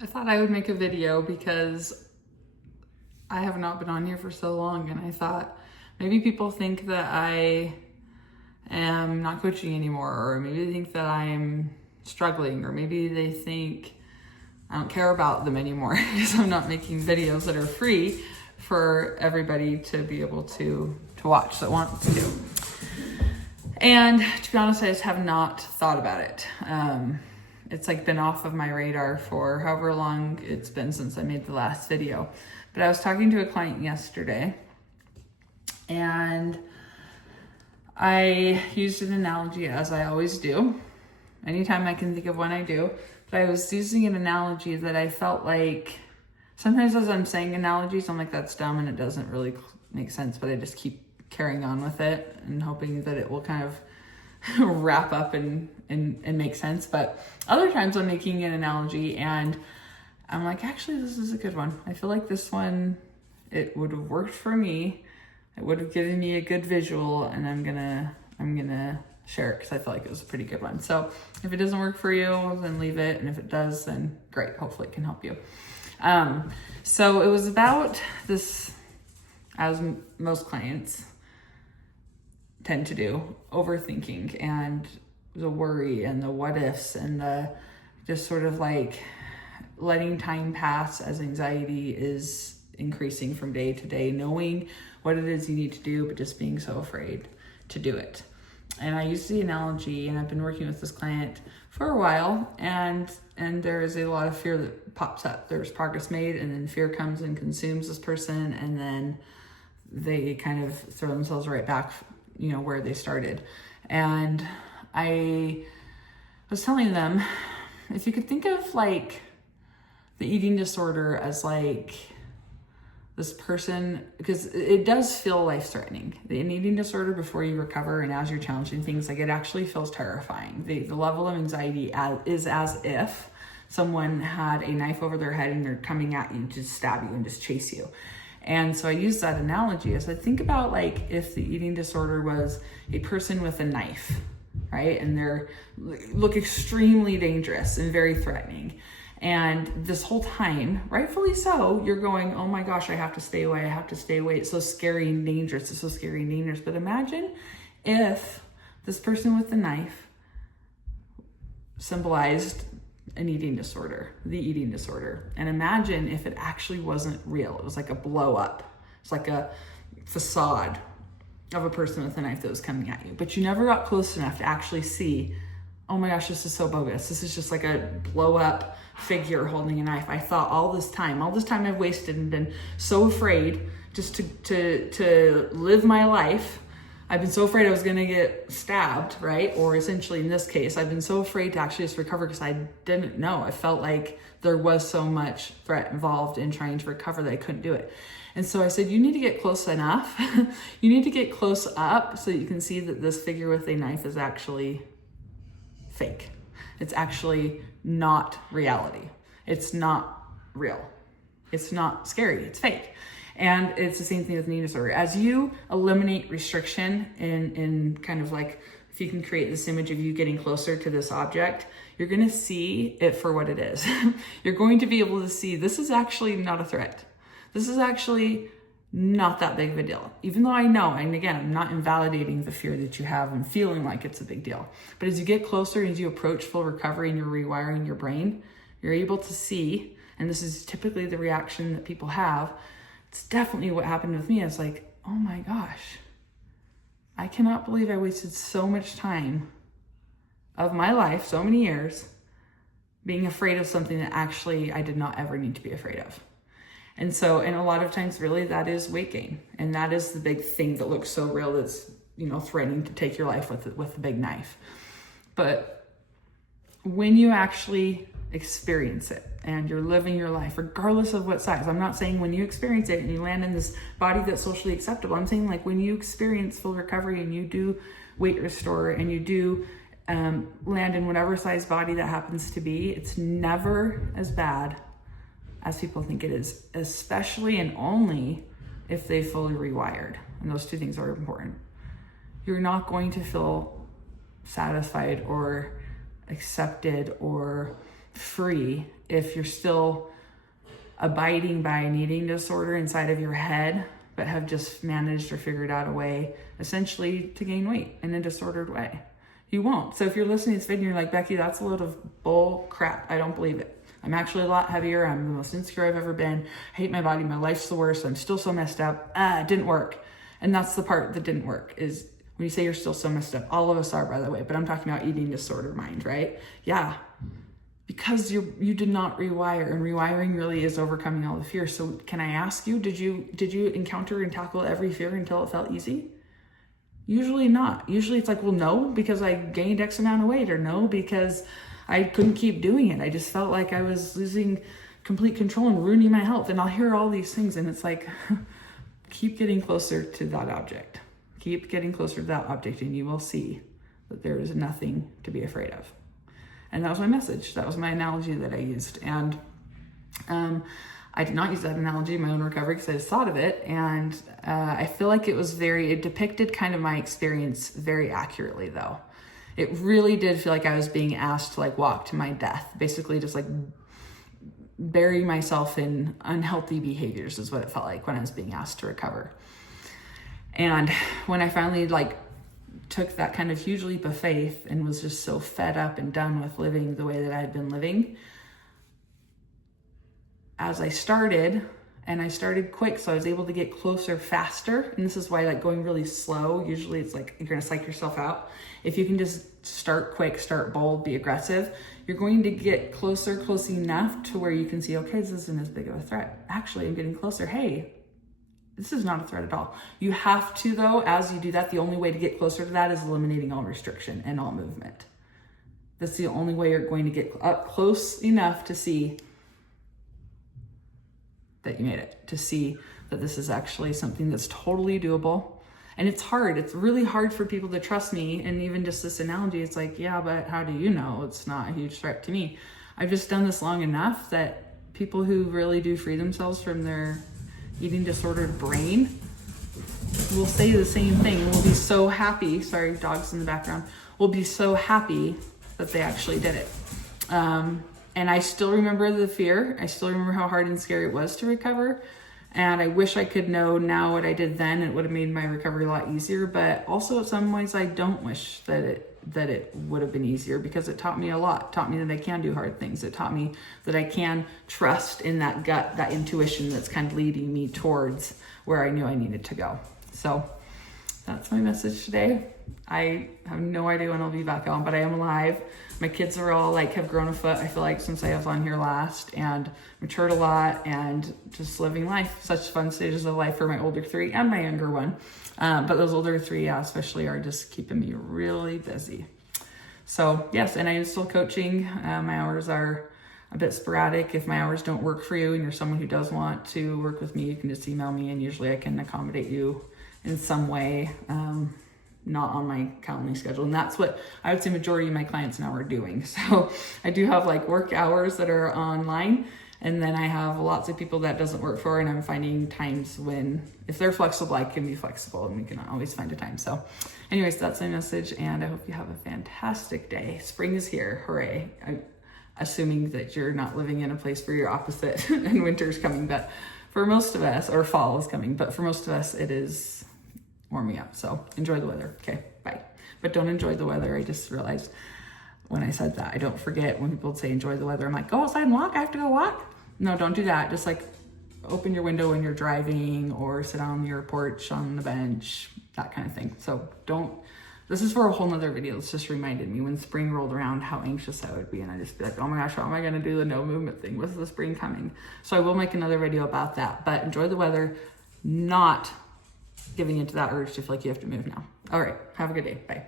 I thought I would make a video because I have not been on here for so long, and I thought maybe people think that I am not coaching anymore, or maybe they think that I'm struggling, or maybe they think I don't care about them anymore because I'm not making videos that are free for everybody to be able to watch that wants to. And to be honest, I just have not thought about it. It's like been off of my radar for however long it's been since I made the last video. But I was talking to a client yesterday, and I used an analogy, as I always do. Anytime I can think of one, I do. But I was using an analogy that I felt like sometimes as I'm saying analogies, I'm like, that's dumb and it doesn't really make sense, but I just keep carrying on with it and hoping that it will kind of wrap up and make sense. But other times I'm making an analogy and I'm like, actually, this is a good one. I feel like this one, it would have worked for me. It would have given me a good visual, and I'm gonna share it because I feel like it was a pretty good one. So if it doesn't work for you, then leave it. And if it does, then great. Hopefully it can help you. So it was about this, as most clients tend to do, overthinking and the worry and the what ifs and the just sort of like letting time pass as anxiety is increasing from day to day, knowing what it is you need to do, but just being so afraid to do it. And I used the analogy, and I've been working with this client for a while, and there is a lot of fear that pops up. There's progress made, and then fear comes and consumes this person, and then they kind of throw themselves right back, where they started. And I was telling them, if you could think of like the eating disorder as like this person, because it does feel life-threatening. An eating disorder before you recover and as you're challenging things, like it actually feels terrifying. The level of anxiety is as if someone had a knife over their head and they're coming at you to stab you and just chase you. And so I use that analogy as I think about like if the eating disorder was a person with a knife, right? And they're look extremely dangerous and very threatening. And this whole time, rightfully so, you're going, oh my gosh, I have to stay away. I have to stay away. It's so scary and dangerous. It's so scary and dangerous. But imagine if this person with the knife symbolized an eating disorder, the eating disorder. And imagine if it actually wasn't real. It was like a blow up. It's like a facade of a person with a knife that was coming at you. But you never got close enough to actually see, oh my gosh, this is so bogus. This is just like a blow up figure holding a knife. I thought all this time I've wasted and been so afraid just to live my life. I've been so afraid I was going to get stabbed, right? Or essentially in this case, I've been so afraid to actually just recover because I didn't know. I felt like there was so much threat involved in trying to recover that I couldn't do it. And so I said, you need to get close enough. You need to get close up so that you can see that this figure with a knife is actually fake. It's actually not reality. It's not real. It's not scary. It's fake. And it's the same thing with an eating disorder. As you eliminate restriction in kind of like, if you can create this image of you getting closer to this object, you're going to see it for what it is. You're going to be able to see this is actually not a threat. This is actually not that big of a deal. Even though I know, and again, I'm not invalidating the fear that you have and feeling like it's a big deal. But as you get closer, as you approach full recovery and you're rewiring your brain, you're able to see, and this is typically the reaction that people have. It's definitely what happened with me. It's like, oh my gosh, I cannot believe I wasted so much time of my life, so many years, being afraid of something that actually I did not ever need to be afraid of. And so, and a lot of times really that is weight gain. And that is the big thing that looks so real that's, threatening to take your life with a big knife. But when you actually experience it and you're living your life, regardless of what size, I'm not saying when you experience it and you land in this body that's socially acceptable. I'm saying like when you experience full recovery and you do weight restore and you do land in whatever size body that happens to be, it's never as bad as people think it is, especially and only if they fully rewired. And those two things are important. You're not going to feel satisfied or accepted or free if you're still abiding by an eating disorder inside of your head, but have just managed or figured out a way essentially to gain weight in a disordered way. You won't. So if you're listening to this video and you're like, Becky, that's a load of bull crap, I don't believe it. I'm actually a lot heavier. I'm the most insecure I've ever been. I hate my body. My life's the worst. I'm still so messed up. It didn't work. And that's the part that didn't work, is when you say you're still so messed up. All of us are, by the way, but I'm talking about eating disorder mind, right? Yeah. Because you did not rewire, and rewiring really is overcoming all the fear. So can I ask you, did you encounter and tackle every fear until it felt easy? Usually not. Usually it's like, well, no, because I gained X amount of weight, or no, because I couldn't keep doing it. I just felt like I was losing complete control and ruining my health. And I'll hear all these things, and it's like, keep getting closer to that object. Keep getting closer to that object, and you will see that there is nothing to be afraid of. And that was my message. That was my analogy that I used. And I did not use that analogy in my own recovery because I just thought of it. And I feel like it depicted kind of my experience very accurately, though. It really did feel like I was being asked to like walk to my death, basically just like bury myself in unhealthy behaviors is what it felt like when I was being asked to recover. And when I finally like took that kind of huge leap of faith and was just so fed up and done with living the way that I had been living, as I started quick, so I was able to get closer faster. And this is why like going really slow, usually it's like you're gonna psych yourself out. If you can just start quick, start bold, be aggressive, you're going to get close enough to where you can see, okay, this isn't as big of a threat. Actually, I'm getting closer. Hey, this is not a threat at all. You have to, though, as you do that, the only way to get closer to that is eliminating all restriction and all movement. That's the only way you're going to get up close enough to see that you made it, to see that this is actually something that's totally doable. And it's hard. It's really hard for people to trust me. And even just this analogy, it's like, yeah, but how do you know it's not a huge threat to me? I've just done this long enough that people who really do free themselves from their eating disordered brain will say the same thing and will be so happy. Sorry, dogs in the background. Will be so happy that they actually did it. And I still remember the fear. I still remember how hard and scary it was to recover. And I wish I could know now what I did then. It would have made my recovery a lot easier. But also in some ways I don't wish that it would have been easier, because it taught me a lot. It taught me that I can do hard things. It taught me that I can trust in that gut, that intuition that's kind of leading me towards where I knew I needed to go. So that's my message today. I have no idea when I'll be back on, but I am alive. My kids are all like have grown a foot, I feel like, since I was on here last, and matured a lot, and just living life. Such fun stages of life for my older three and my younger one. But those older three, especially, are just keeping me really busy. So yes, and I am still coaching. My hours are a bit sporadic. If my hours don't work for you and you're someone who does want to work with me, you can just email me, and usually I can accommodate you in some way. Not on my Calendly schedule. And that's what I would say majority of my clients now are doing. So I do have like work hours that are online, and then I have lots of people that doesn't work for, and I'm finding times when, if they're flexible, I can be flexible, and we can always find a time. So anyways, that's my message, and I hope you have a fantastic day. Spring is here, hooray. Assuming that you're not living in a place where you're opposite and winter's coming, but for most of us, or fall is coming, but for most of us, it is warming up. So enjoy the weather. Okay, bye. But don't enjoy the weather. I just realized when I said that, I don't forget when people say enjoy the weather. I'm like, go outside and walk. I have to go walk. No, don't do that. Just like open your window when you're driving, or sit on your porch on the bench, that kind of thing. So this is for a whole nother video. It's just reminded me when spring rolled around how anxious I would be. And I just be like, oh my gosh, how am I going to do the no movement thing? When's the spring coming? So I will make another video about that, but enjoy the weather, not giving into that urge to feel like you have to move now. All right. Have a good day. Bye.